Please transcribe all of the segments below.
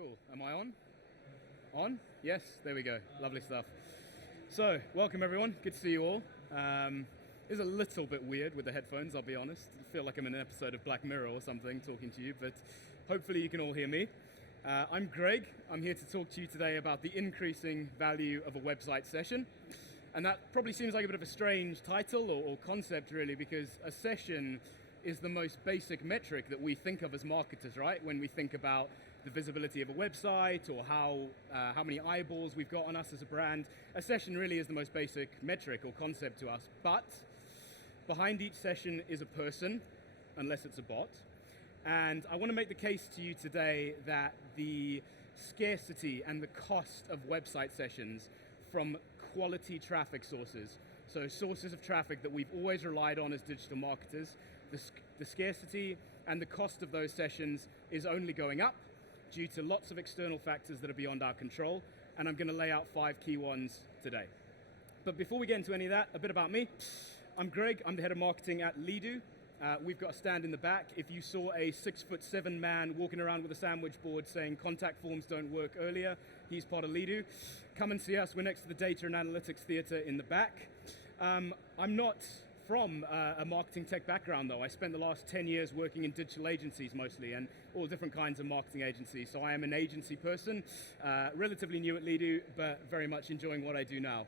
Cool. Am I on? On? Yes, there we go. Lovely stuff. So, welcome everyone. Good to see you all. It's a little bit weird with the headphones, I'll be honest. I feel like I'm in an episode of Black Mirror or something talking to you, but hopefully you can all hear me. I'm Greg. I'm here to talk to you today about the increasing value of a website session. And that probably seems like a bit of a strange title or concept, really, because a session is the most basic metric that we think of as marketers, right? When we think about the visibility of a website or how many eyeballs we've got on us as a brand, a session really is the most basic metric or concept to us. But behind each session is a person, unless it's a bot. And I want to make the case to you today that the scarcity and the cost of website sessions from quality traffic sources, so sources of traffic that we've always relied on as digital marketers, the scarcity and the cost of those sessions is only going up due to lots of external factors that are beyond our control, and I'm going to lay out 5 key ones today. But before we get into any of that, a bit about me. I'm Greg, I'm the head of marketing at Leadu. We've got a stand in the back. If you saw a 6'7" man walking around with a sandwich board saying contact forms don't work earlier, he's part of Leadu. Come and see us, we're next to the data and analytics theater in the back. I'm not from a marketing tech background though. I spent the last 10 years working in digital agencies mostly and all different kinds of marketing agencies. So I am an agency person, relatively new at Leadu, but very much enjoying what I do now.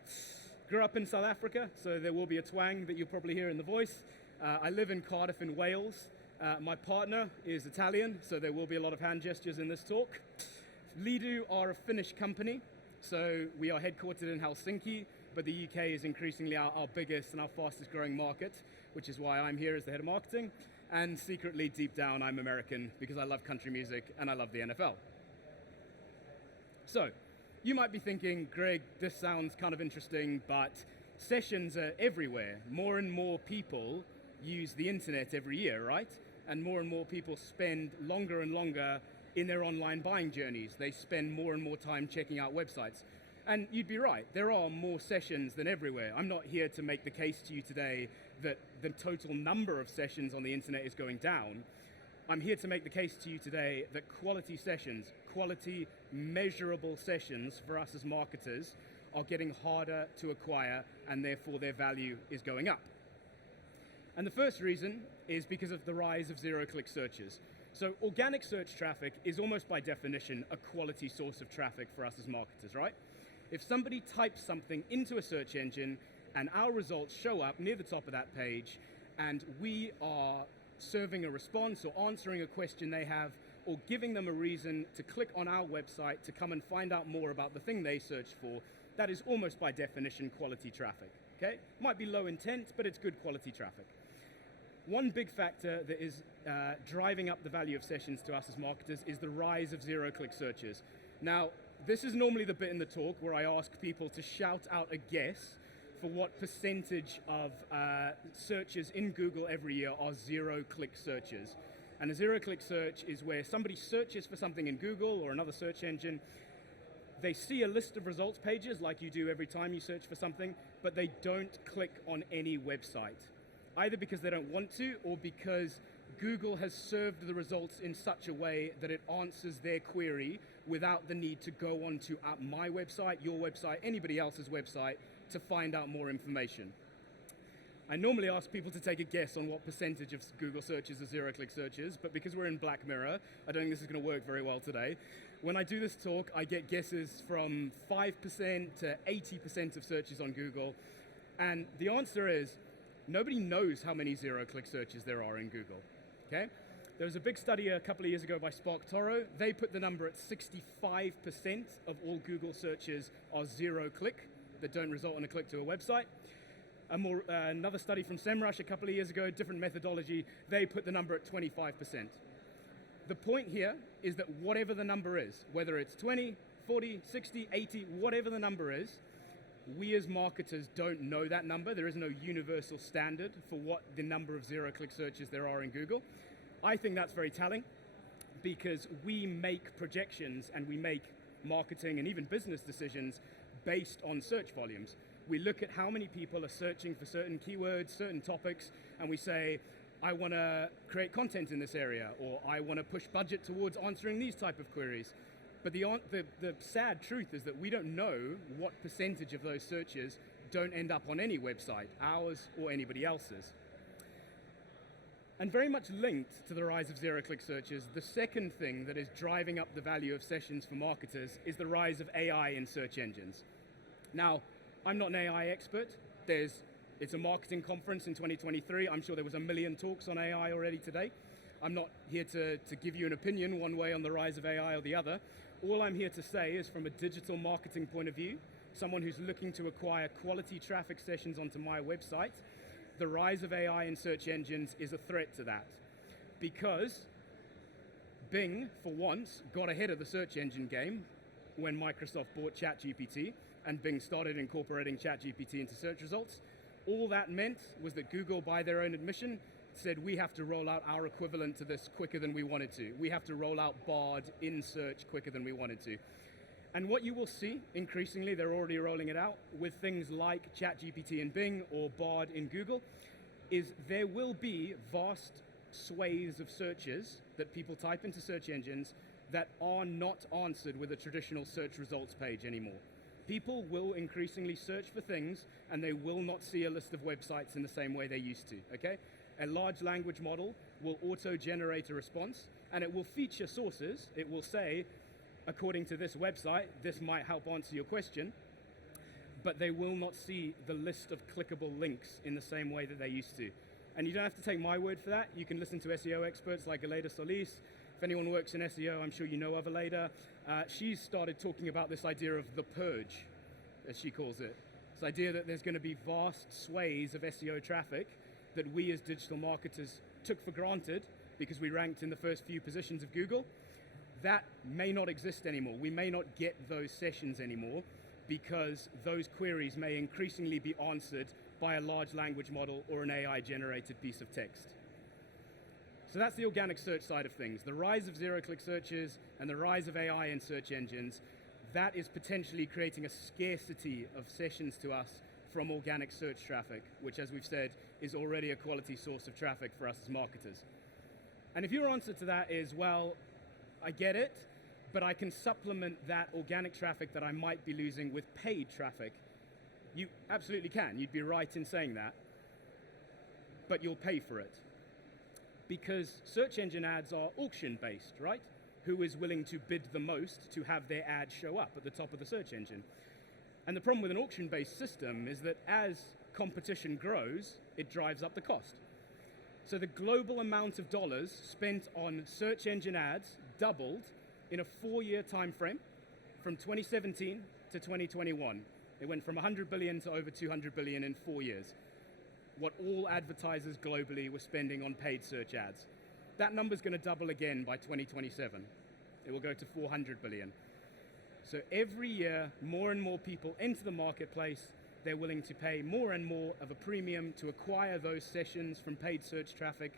Grew up in South Africa, so there will be a twang that you'll probably hear in the voice. I live in Cardiff in Wales. My partner is Italian, so there will be a lot of hand gestures in this talk. Leadu are a Finnish company, so we are headquartered in Helsinki, but the UK is increasingly our biggest and our fastest growing market, which is why I'm here as the head of marketing. And secretly, deep down, I'm American because I love country music and I love the NFL. So, you might be thinking, Greg, this sounds kind of interesting, but sessions are everywhere. More and more people use the internet every year, right? And more people spend longer and longer in their online buying journeys. They spend more and more time checking out websites. And you'd be right, there are more sessions than everywhere. I'm not here to make the case to you today that the total number of sessions on the internet is going down. I'm here to make the case to you today that quality sessions, quality measurable sessions for us as marketers are getting harder to acquire and therefore their value is going up. And the first reason is because of the rise of zero-click searches. So organic search traffic is almost by definition a quality source of traffic for us as marketers, right? If somebody types something into a search engine and our results show up near the top of that page and we are serving a response or answering a question they have or giving them a reason to click on our website to come and find out more about the thing they searched for, that is almost by definition quality traffic, okay? Might be low intent, but it's good quality traffic. One big factor that is driving up the value of sessions to us as marketers is the rise of zero-click searches. Now, this is normally the bit in the talk where I ask people to shout out a guess for what percentage of searches in Google every year are zero-click searches. And a zero-click search is where somebody searches for something in Google or another search engine. They see a list of results pages like you do every time you search for something, but they don't click on any website, either because they don't want to or because Google has served the results in such a way that it answers their query without the need to go onto my website, your website, anybody else's website to find out more information. I normally ask people to take a guess on what percentage of Google searches are zero-click searches, but because we're in Black Mirror, I don't think this is going to work very well today. When I do this talk, I get guesses from 5% to 80% of searches on Google, and the answer is nobody knows how many zero-click searches there are in Google, okay? There was a big study a couple of years ago by Spark Toro. They put the number at 65% of all Google searches are zero-click that don't result in a click to a website. Another study from SEMrush a couple of years ago, different methodology, they put the number at 25%. The point here is that whatever the number is, whether it's 20, 40, 60, 80, whatever the number is, we as marketers don't know that number. There is no universal standard for what the number of zero-click searches there are in Google. I think that's very telling because we make projections and we make marketing and even business decisions based on search volumes. We look at how many people are searching for certain keywords, certain topics, and we say, I want to create content in this area, or I want to push budget towards answering these type of queries. But the sad truth is that we don't know what percentage of those searches don't end up on any website, ours or anybody else's. And very much linked to the rise of zero-click searches, the second thing that is driving up the value of sessions for marketers is the rise of AI in search engines. Now, I'm not an AI expert. It's a marketing conference in 2023. I'm sure there was 1 million talks on AI already today. I'm not here to give you an opinion one way on the rise of AI or the other. All I'm here to say is from a digital marketing point of view, someone who's looking to acquire quality traffic sessions onto my website, the rise of AI in search engines is a threat to that. Because Bing, for once, got ahead of the search engine game when Microsoft bought ChatGPT and Bing started incorporating ChatGPT into search results. All that meant was that Google, by their own admission, said we have to roll out our equivalent to this quicker than we wanted to. We have to roll out Bard in search quicker than we wanted to. And what you will see, increasingly, they're already rolling it out with things like ChatGPT in Bing or Bard in Google, is there will be vast swathes of searches that people type into search engines that are not answered with a traditional search results page anymore. People will increasingly search for things and they will not see a list of websites in the same way they used to, okay? A large language model will auto-generate a response and it will feature sources. It will say, according to this website, this might help answer your question, but they will not see the list of clickable links in the same way that they used to. And you don't have to take my word for that. You can listen to SEO experts like Aleyda Solis. If anyone works in SEO, I'm sure you know of Aleyda. She's started talking about this idea of the purge, as she calls it. This idea that there's going to be vast swathes of SEO traffic that we as digital marketers took for granted because we ranked in the first few positions of Google. That may not exist anymore. We may not get those sessions anymore because those queries may increasingly be answered by a large language model or an AI-generated piece of text. So that's the organic search side of things. The rise of zero-click searches and the rise of AI in search engines, that is potentially creating a scarcity of sessions to us from organic search traffic, which, as we've said, is already a quality source of traffic for us as marketers. And if your answer to that is, well, I get it, but I can supplement that organic traffic that I might be losing with paid traffic, you absolutely can. You'd be right in saying that, but you'll pay for it. Because search engine ads are auction-based, right? Who is willing to bid the most to have their ad show up at the top of the search engine? And the problem with an auction-based system is that as competition grows, it drives up the cost. So the global amount of dollars spent on search engine ads doubled in a 4-year time frame from 2017 to 2021. It went from 100 billion to over 200 billion in 4 years. What all advertisers globally were spending on paid search ads. That number's going to double again by 2027. It will go to 400 billion. So every year, more and more people enter the marketplace. They're willing to pay more and more of a premium to acquire those sessions from paid search traffic,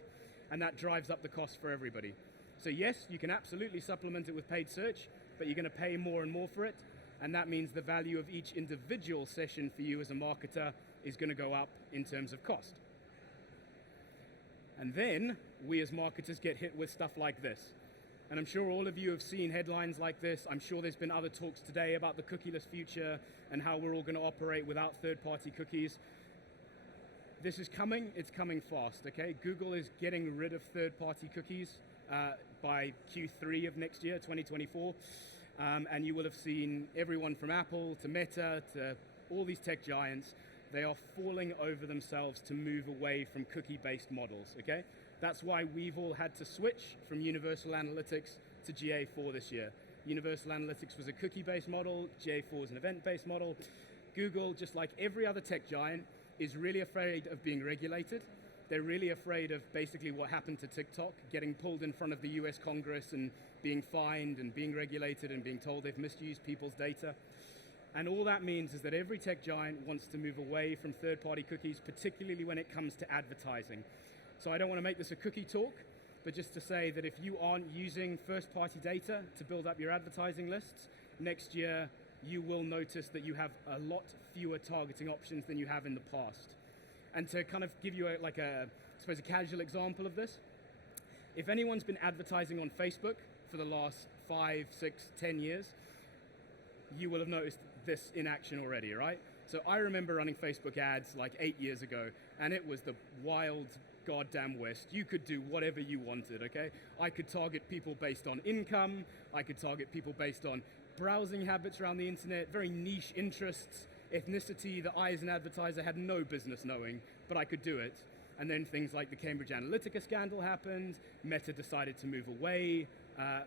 and that drives up the cost for everybody. So yes, you can absolutely supplement it with paid search, but you're going to pay more and more for it, and that means the value of each individual session for you as a marketer is going to go up in terms of cost. And then we as marketers get hit with stuff like this. And I'm sure all of you have seen headlines like this. I'm sure there's been other talks today about the cookieless future and how we're all going to operate without third-party cookies. This is coming. It's coming fast, okay? Google is getting rid of third-party cookies by Q3 of next year, 2024. And you will have seen everyone from Apple to Meta to all these tech giants. They are falling over themselves to move away from cookie-based models, okay? That's why we've all had to switch from Universal Analytics to GA4 this year. Universal Analytics was a cookie-based model, GA4 is an event-based model. Google, just like every other tech giant, is really afraid of being regulated. They're really afraid of basically what happened to TikTok, getting pulled in front of the US Congress and being fined and being regulated and being told they've misused people's data. And all that means is that every tech giant wants to move away from third-party cookies, particularly when it comes to advertising. So I don't want to make this a cookie talk, but just to say that if you aren't using first-party data to build up your advertising lists, next year you will notice that you have a lot fewer targeting options than you have in the past. And to kind of give you a casual example of this, If anyone's been advertising on Facebook for the last 5, 6, 10 years, you will have noticed this in action already, right? So I remember running Facebook ads like 8 years ago, and it was the wild goddamn west. You could do whatever you wanted, okay? I could target people based on income, I could target people based on browsing habits around the internet, very niche interests, ethnicity that I as an advertiser had no business knowing, but I could do it. And then things like the Cambridge Analytica scandal happened, Meta decided to move away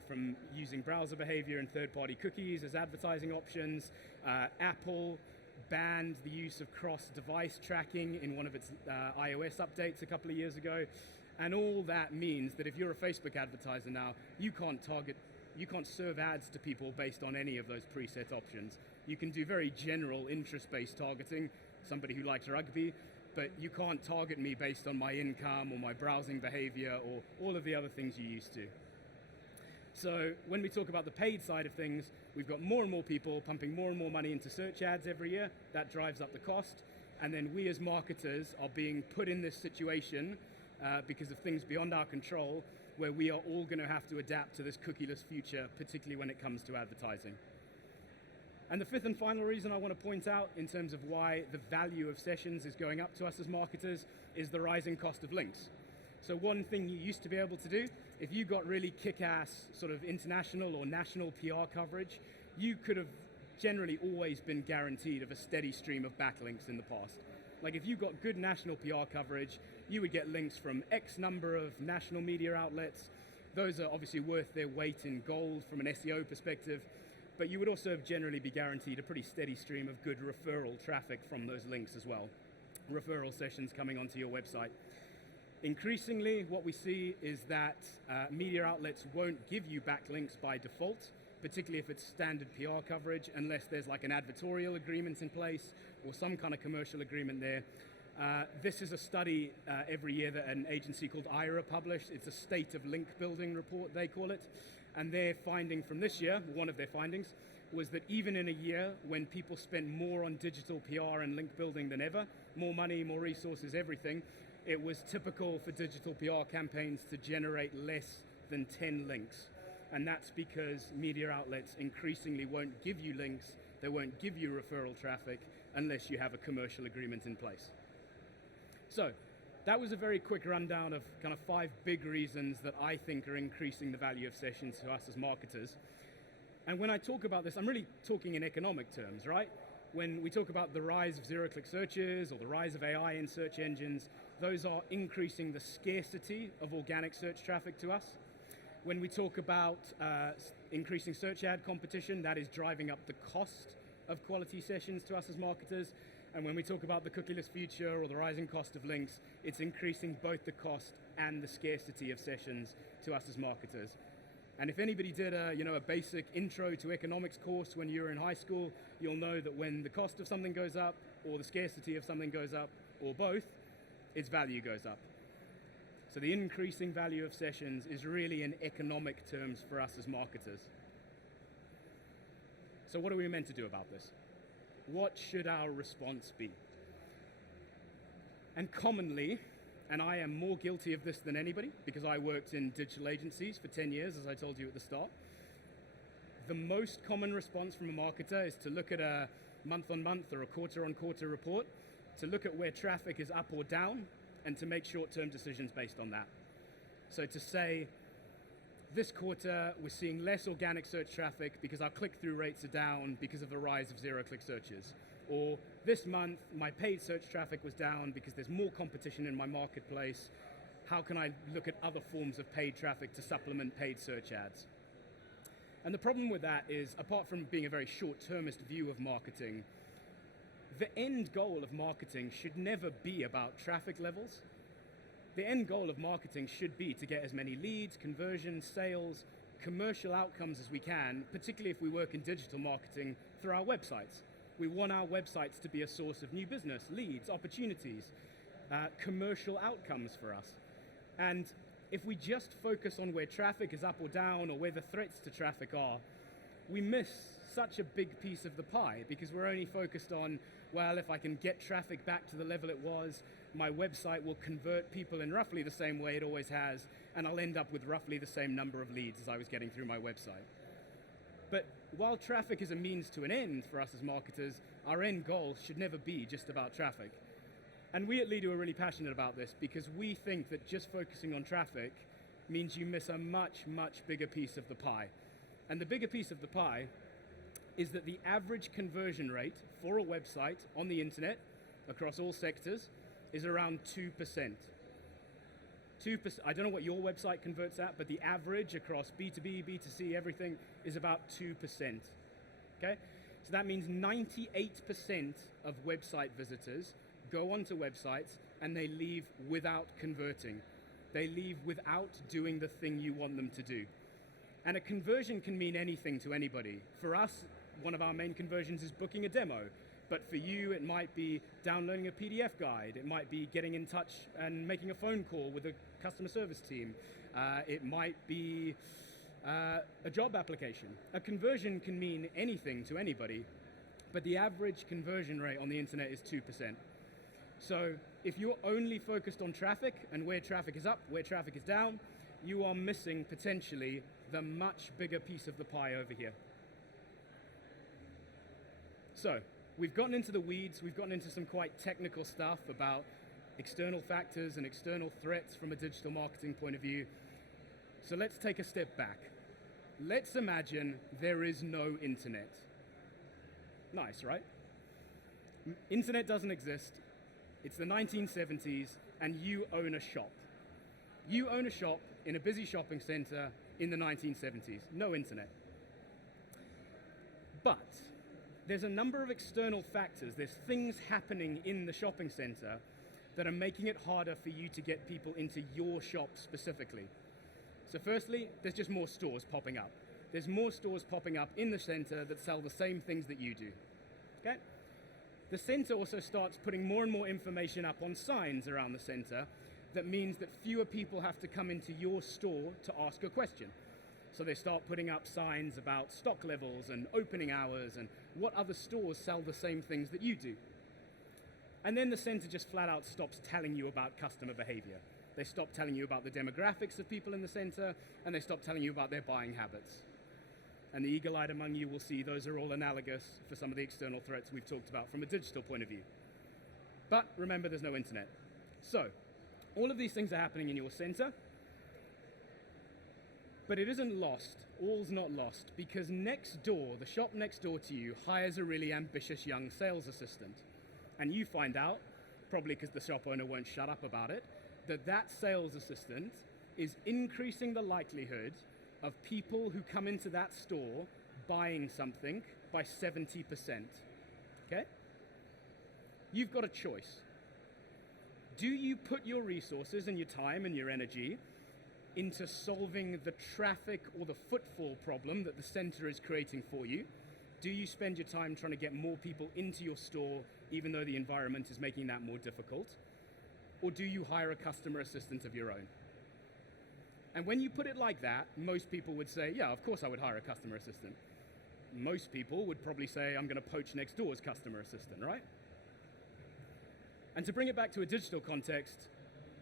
from using browser behavior and third-party cookies as advertising options. Apple banned the use of cross-device tracking in one of its iOS updates a couple of years ago. And all that means that if you're a Facebook advertiser now, you can't serve ads to people based on any of those preset options. You can do very general interest-based targeting, somebody who likes rugby, but you can't target me based on my income or my browsing behavior or all of the other things you used to. So when we talk about the paid side of things, we've got more and more people pumping more and more money into search ads every year. That drives up the cost. And then we as marketers are being put in this situation because of things beyond our control, where we are all going to have to adapt to this cookieless future, particularly when it comes to advertising. And the fifth and final reason I want to point out in terms of why the value of sessions is going up to us as marketers is the rising cost of links. So one thing you used to be able to do, if you got really kick-ass sort of international or national PR coverage, you could have generally always been guaranteed of a steady stream of backlinks in the past. Like if you got good national PR coverage, you would get links from X number of national media outlets. Those are obviously worth their weight in gold from an SEO perspective, but you would also generally be guaranteed a pretty steady stream of good referral traffic from those links as well. Referral sessions coming onto your website. Increasingly, what we see is that media outlets won't give you backlinks by default, particularly if it's standard PR coverage, unless there's like an advertorial agreement in place or some kind of commercial agreement there. This is a study every year that an agency called Aira published. It's a state of link building report, they call it. And their finding from this year, one of their findings, was that even in a year when people spent more on digital PR and link building than ever, more money, more resources, everything, it was typical for digital PR campaigns to generate less than 10 links. And that's because media outlets increasingly won't give you links, they won't give you referral traffic unless you have a commercial agreement in place. So, that was a very quick rundown of kind of 5 big reasons that I think are increasing the value of sessions to us as marketers. And when I talk about this, I'm really talking in economic terms, right? When we talk about the rise of zero-click searches or the rise of AI in search engines, those are increasing the scarcity of organic search traffic to us. When we talk about increasing search ad competition, that is driving up the cost of quality sessions to us as marketers. And when we talk about the cookieless future or the rising cost of links, it's increasing both the cost and the scarcity of sessions to us as marketers. And if anybody did a basic intro to economics course when you were in high school, you'll know that when the cost of something goes up or the scarcity of something goes up or both, its value goes up. So the increasing value of sessions is really in economic terms for us as marketers. So what are we meant to do about this? What should our response be? And commonly, and I am more guilty of this than anybody because I worked in digital agencies for 10 years, as I told you at the start, the most common response from a marketer is to look at a month-on-month or a quarter-on-quarter report, to look at where traffic is up or down, and to make short-term decisions based on that. So to say, this quarter, we're seeing less organic search traffic because our click-through rates are down because of the rise of zero-click searches. Or this month, my paid search traffic was down because there's more competition in my marketplace. How can I look at other forms of paid traffic to supplement paid search ads? And the problem with that is, apart from being a very short-termist view of marketing, the end goal of marketing should never be about traffic levels. The end goal of marketing should be to get as many leads, conversions, sales, commercial outcomes as we can, particularly if we work in digital marketing through our websites. We want our websites to be a source of new business, leads, opportunities, commercial outcomes for us. And if we just focus on where traffic is up or down or where the threats to traffic are, we miss such a big piece of the pie because we're only focused on, well, if I can get traffic back to the level it was, my website will convert people in roughly the same way it always has, and I'll end up with roughly the same number of leads as I was getting through my website. But while traffic is a means to an end for us as marketers, our end goal should never be just about traffic. And we at Leadu are really passionate about this because we think that just focusing on traffic means you miss a much, much bigger piece of the pie. And the bigger piece of the pie is that the average conversion rate for a website on the internet across all sectors is around 2%. 2%, I don't know what your website converts at, but the average across B2B, B2C, everything is about 2%. Okay? So that means 98% of website visitors go onto websites and they leave without converting. They leave without doing the thing you want them to do. And a conversion can mean anything to anybody. For us, one of our main conversions is booking a demo. But for you, it might be downloading a PDF guide. It might be getting in touch and making a phone call with a customer service team. It might be a job application. A conversion can mean anything to anybody, but the average conversion rate on the internet is 2%. So if you're only focused on traffic and where traffic is up, where traffic is down, you are missing potentially the much bigger piece of the pie over here. So we've gotten into the weeds, we've gotten into some quite technical stuff about external factors and external threats from a digital marketing point of view. So let's take a step back. Let's imagine there is no internet. Nice, right? Internet doesn't exist. It's the 1970s, and you own a shop. You own a shop in a busy shopping center in the 1970s. No internet. But there's a number of external factors. There's things happening in the shopping center that are making it harder for you to get people into your shop specifically. So firstly, there's just more stores popping up. There's more stores popping up in the center that sell the same things that you do. Okay? The center also starts putting more and more information up on signs around the center that means that fewer people have to come into your store to ask a question. So they start putting up signs about stock levels and opening hours and what other stores sell the same things that you do. And then the center just flat out stops telling you about customer behavior. They stop telling you about the demographics of people in the center, and they stop telling you about their buying habits. And the eagle-eyed among you will see those are all analogous for some of the external threats we've talked about from a digital point of view. But remember, there's no internet. So all of these things are happening in your center, but it isn't lost. All's not lost, because next door, the shop next door to you hires a really ambitious young sales assistant. And you find out, probably because the shop owner won't shut up about it, that sales assistant is increasing the likelihood of people who come into that store buying something by 70%. Okay? You've got a choice. Do you put your resources and your time and your energy into solving the traffic or the footfall problem that the center is creating for you? Do you spend your time trying to get more people into your store even though the environment is making that more difficult? Or do you hire a customer assistant of your own? And when you put it like that, most people would say, yeah, of course I would hire a customer assistant. Most people would probably say, I'm going to poach next door's customer assistant, right? And to bring it back to a digital context,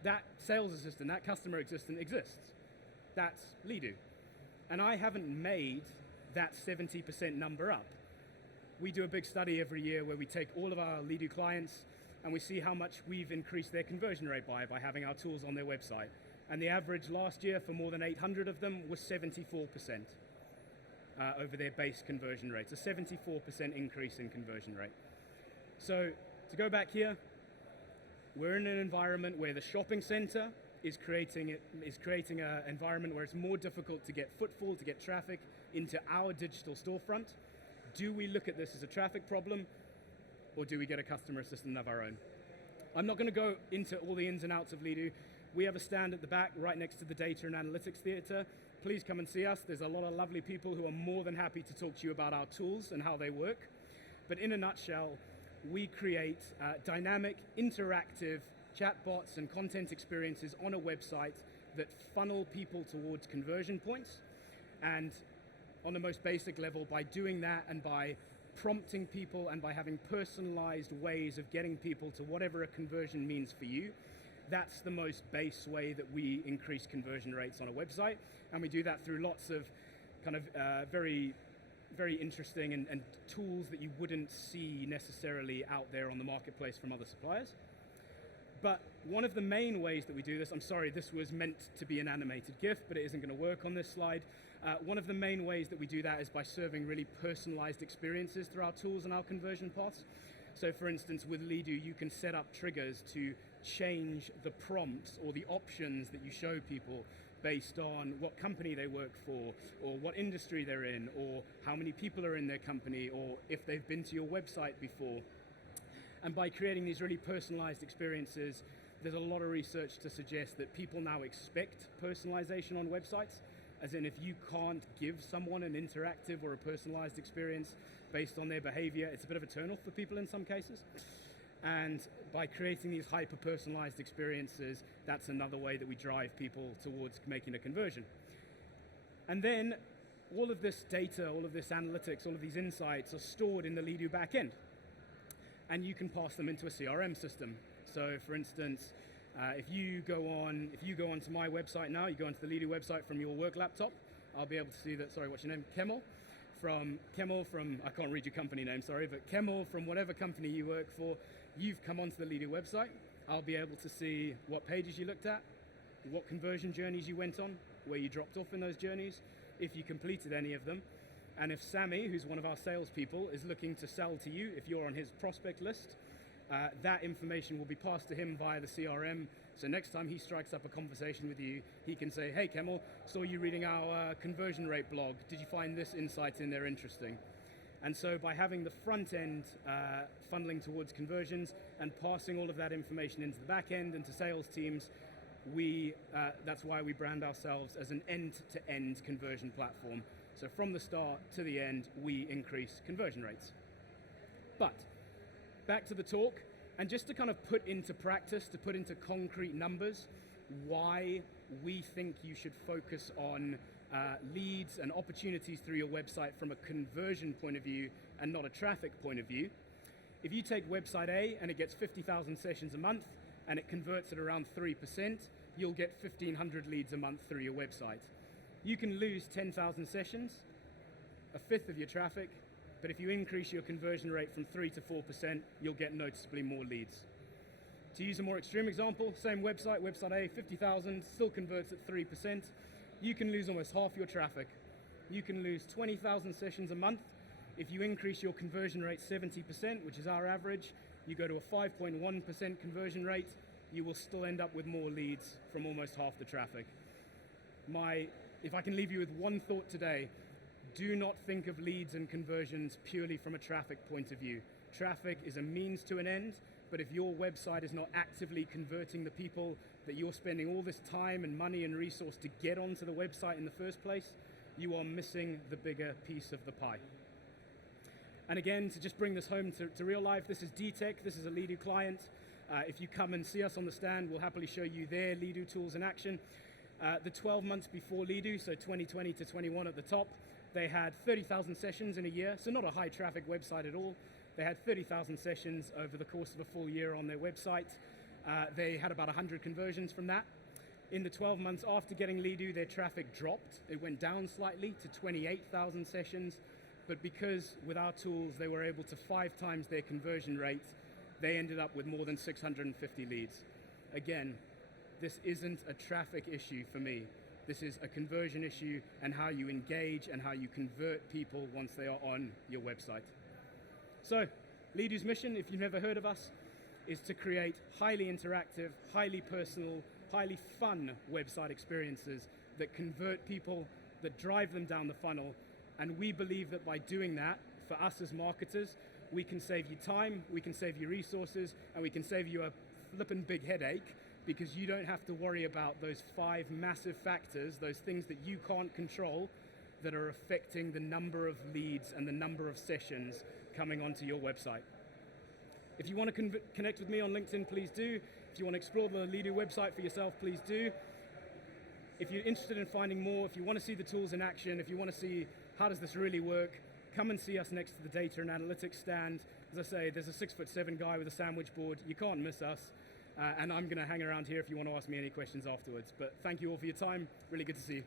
that sales assistant, that customer assistant exists. That's Leadu. And I haven't made that 70% number up. We do a big study every year where we take all of our Leadu clients and we see how much we've increased their conversion rate by having our tools on their website. And the average last year for more than 800 of them was 74% over their base conversion rate. A 74% increase in conversion rate. So to go back here, we're in an environment where the shopping center is creating an environment where it's more difficult to get footfall, to get traffic into our digital storefront. Do we look at this as a traffic problem, or do we get a customer assistant of our own? I'm not going to go into all the ins and outs of Leadu. We have a stand at the back right next to the Data and Analytics Theater. Please come and see us. There's a lot of lovely people who are more than happy to talk to you about our tools and how they work. But in a nutshell, we create dynamic, interactive chatbots and content experiences on a website that funnel people towards conversion points. And on the most basic level, by doing that and by prompting people and by having personalized ways of getting people to whatever a conversion means for you, That's the most base way that we increase conversion rates on a website, and we do that through lots of kind of very interesting and tools that you wouldn't see necessarily out there on the marketplace from other suppliers. But one of the main ways that we do this, I'm sorry, this was meant to be an animated GIF, but it isn't going to work on this slide. One of the main ways that we do that is by serving really personalized experiences through our tools and our conversion paths. So for instance, with Leadu, you can set up triggers to change the prompts or the options that you show people based on what company they work for, or what industry they're in, or how many people are in their company, or if they've been to your website before. And by creating these really personalized experiences, there's a lot of research to suggest that people now expect personalization on websites, as in if you can't give someone an interactive or a personalized experience based on their behavior, it's a bit of a turnoff for people in some cases. And by creating these hyper-personalized experiences, that's another way that we drive people towards making a conversion. And then all of this data, all of this analytics, all of these insights are stored in the Leadu backend. And you can pass them into a CRM system. So for instance, if you go onto my website now, you go onto the Leadu website from your work laptop, I'll be able to see that, sorry, what's your name? Kemal from, I can't read your company name, sorry, but Kemal from whatever company you work for, you've come onto the Leadu website. I'll be able to see what pages you looked at, what conversion journeys you went on, where you dropped off in those journeys, if you completed any of them. And if Sammy, who's one of our salespeople, is looking to sell to you, if you're on his prospect list, that information will be passed to him via the CRM. So next time he strikes up a conversation with you, he can say, hey Kemal, saw you reading our conversion rate blog. Did you find this insight in there interesting? And so by having the front end funneling towards conversions and passing all of that information into the back end and to sales teams, that's why we brand ourselves as an end-to-end conversion platform. So from the start to the end, we increase conversion rates. But back to the talk, and just to kind of put into practice, to put into concrete numbers, why we think you should focus on leads and opportunities through your website from a conversion point of view and not a traffic point of view. If you take website A and it gets 50,000 sessions a month and it converts at around 3%, you'll get 1,500 leads a month through your website. You can lose 10,000 sessions, a fifth of your traffic, but if you increase your conversion rate from 3 to 4%, you'll get noticeably more leads. To use a more extreme example, same website, website A, 50,000, still converts at 3%. You can lose almost half your traffic. You can lose 20,000 sessions a month. If you increase your conversion rate 70%, which is our average, you go to a 5.1% conversion rate, you will still end up with more leads from almost half the traffic. If I can leave you with one thought today, do not think of leads and conversions purely from a traffic point of view. Traffic is a means to an end, but if your website is not actively converting the people that you're spending all this time and money and resource to get onto the website in the first place, you are missing the bigger piece of the pie. And again, to just bring this home to real life, this is DTech, this is a Leadu client. If you come and see us on the stand, we'll happily show you their Leadu tools in action. The 12 months before Leadu, so 2020 to 21 at the top, they had 30,000 sessions in a year, so not a high traffic website at all. They had 30,000 sessions over the course of a full year on their website. They had about 100 conversions from that. In the 12 months after getting Leadu, their traffic dropped. It went down slightly to 28,000 sessions, but because with our tools they were able to 5 times their conversion rate, they ended up with more than 650 leads. Again, this isn't a traffic issue for me. This is a conversion issue and how you engage and how you convert people once they are on your website. So, Leadu's mission, if you've never heard of us, is to create highly interactive, highly personal, highly fun website experiences that convert people, that drive them down the funnel. And we believe that by doing that, for us as marketers, we can save you time, we can save you resources, and we can save you a flippin' big headache, because you don't have to worry about those 5 massive factors, those things that you can't control, that are affecting the number of leads and the number of sessions coming onto your website. If you want to connect with me on LinkedIn, please do. If you want to explore the Leadu website for yourself, please do. If you're interested in finding more, if you want to see the tools in action, if you want to see how does this really work, come and see us next to the data and analytics stand. As I say, there's a 6'7" guy with a sandwich board. You can't miss us. And I'm going to hang around here if you want to ask me any questions afterwards. But thank you all for your time. Really good to see you.